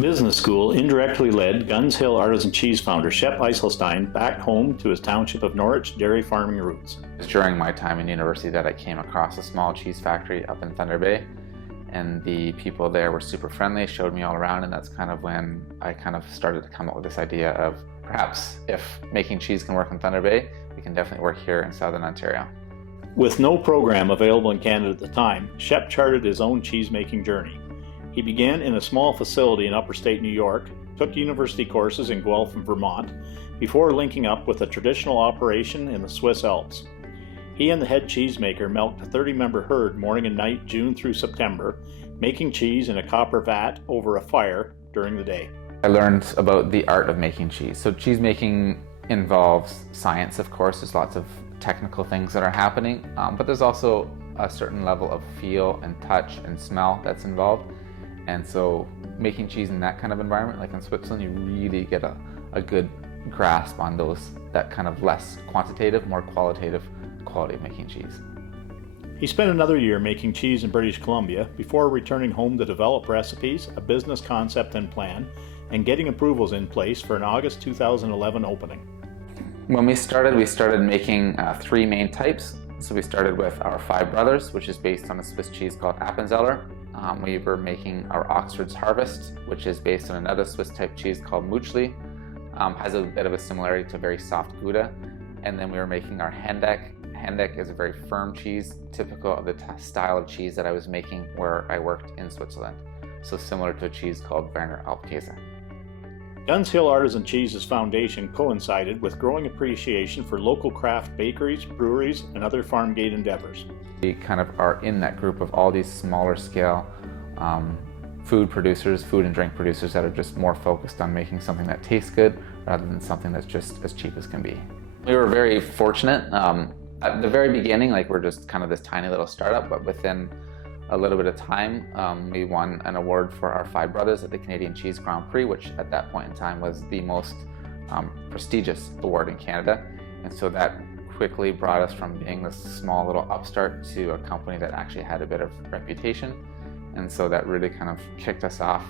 Business school indirectly led Gunn's Hill Artisan Cheese founder Shep Eiselstein back home to his township of Norwich dairy farming roots. It was during my time in university that I came across a small cheese factory up in Thunder Bay, and the people there were super friendly, showed me all around, and that's kind of when I kind of started to come up with this idea of perhaps if making cheese can work in Thunder Bay, it can definitely work here in Southern Ontario. With no program available in Canada at the time, Shep charted his own cheese-making journey. He began in a small facility in upstate New York, took university courses in Guelph and Vermont, before linking up with a traditional operation in the Swiss Alps. He and the head cheesemaker milked a 30-member herd morning and night, June through September, making cheese in a copper vat over a fire during the day. I learned about the art of making cheese. So cheese making involves science, of course. There's lots of technical things that are happening, but there's also a certain level of feel and touch and smell that's involved. And so making cheese in that kind of environment, like in Switzerland, you really get a good grasp on that kind of less quantitative, more qualitative quality of making cheese. He spent another year making cheese in British Columbia before returning home to develop recipes, a business concept and plan, and getting approvals in place for an August 2011 opening. When we started making three main types. So we started with our Five Brothers, which is based on a Swiss cheese called Appenzeller. We were making our Oxford's Harvest, which is based on another Swiss type cheese called Muchli. Has a bit of a similarity to very soft Gouda. And then we were making our Hendek. Hendek is a very firm cheese, typical of the style of cheese that I was making where I worked in Switzerland. So similar to a cheese called Berner Alpkäse. Gunn's Hill Artisan Cheese's foundation coincided with growing appreciation for local craft bakeries, breweries, and other farm gate endeavors. We kind of are in that group of all these smaller scale food producers, food and drink producers that are just more focused on making something that tastes good rather than something that's just as cheap as can be. We were very fortunate. At the very beginning, we're just kind of this tiny little startup, but within a little bit of time, we won an award for our Five Brothers at the Canadian Cheese Grand Prix, which at that point in time was the most prestigious award in Canada. And so that quickly brought us from being this small little upstart to a company that actually had a bit of reputation. And so that really kind of kicked us off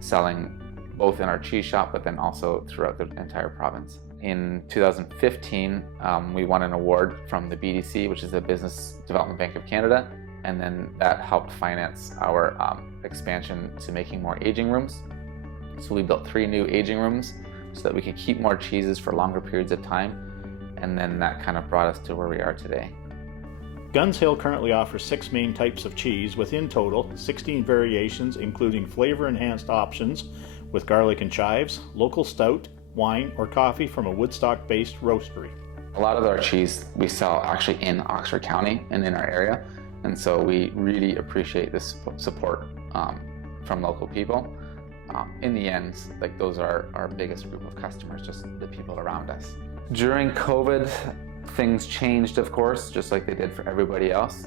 selling both in our cheese shop, but then also throughout the entire province. In 2015, we won an award from the BDC, which is the Business Development Bank of Canada, and then that helped finance our expansion to making more aging rooms. So we built 3 new aging rooms so that we could keep more cheeses for longer periods of time, and then that kind of brought us to where we are today. Gunn's Hill currently offers 6 main types of cheese with in total 16 variations, including flavor-enhanced options with garlic and chives, local stout, wine, or coffee from a Woodstock-based roastery. A lot of our cheese we sell actually in Oxford County and in our area, and so we really appreciate this support from local people. In the end, those are our biggest group of customers, just the people around us. During COVID, things changed, of course, just like they did for everybody else.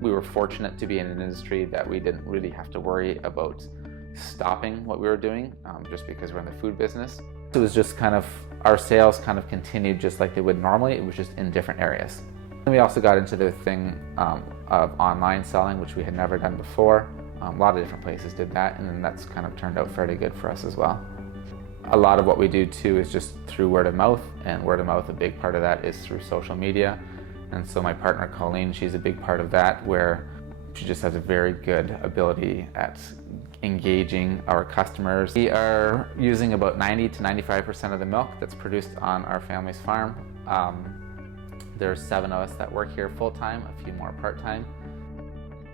We were fortunate to be in an industry that we didn't really have to worry about stopping what we were doing, just because we're in the food business. It was just kind of, our sales kind of continued just like they would normally, it was just in different areas. And we also got into the thing of online selling, which we had never done before. A lot of different places did that, and then that's kind of turned out fairly good for us as well. A lot of what we do too is just through word of mouth, and word of mouth, a big part of that is through social media. And so my partner Colleen, she's a big part of that, where she just has a very good ability at engaging our customers. We are using about 90 to 95% of the milk that's produced on our family's farm. There's 7 of us that work here full-time, a few more part-time.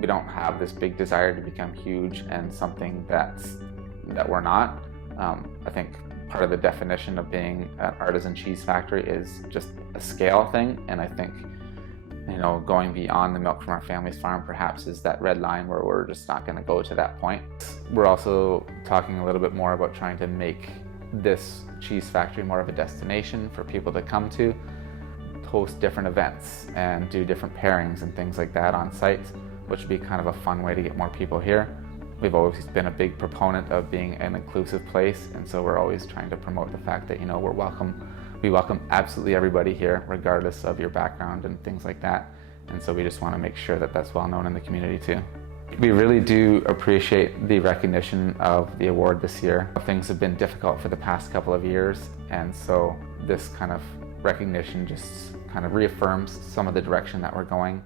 We don't have this big desire to become huge and something that we're not. I think part of the definition of being an artisan cheese factory is just a scale thing, and I think going beyond the milk from our family's farm perhaps is that red line where we're just not going to go to that point. We're also talking a little bit more about trying to make this cheese factory more of a destination for people to come to, host different events and do different pairings and things like that on site, which would be kind of a fun way to get more people here. We've always been a big proponent of being an inclusive place, and so we're always trying to promote the fact that we're welcome. We welcome absolutely everybody here, regardless of your background and things like that. And so we just want to make sure that that's well known in the community too. We really do appreciate the recognition of the award this year. Things have been difficult for the past couple of years, and so this kind of recognition just kind of reaffirms some of the direction that we're going.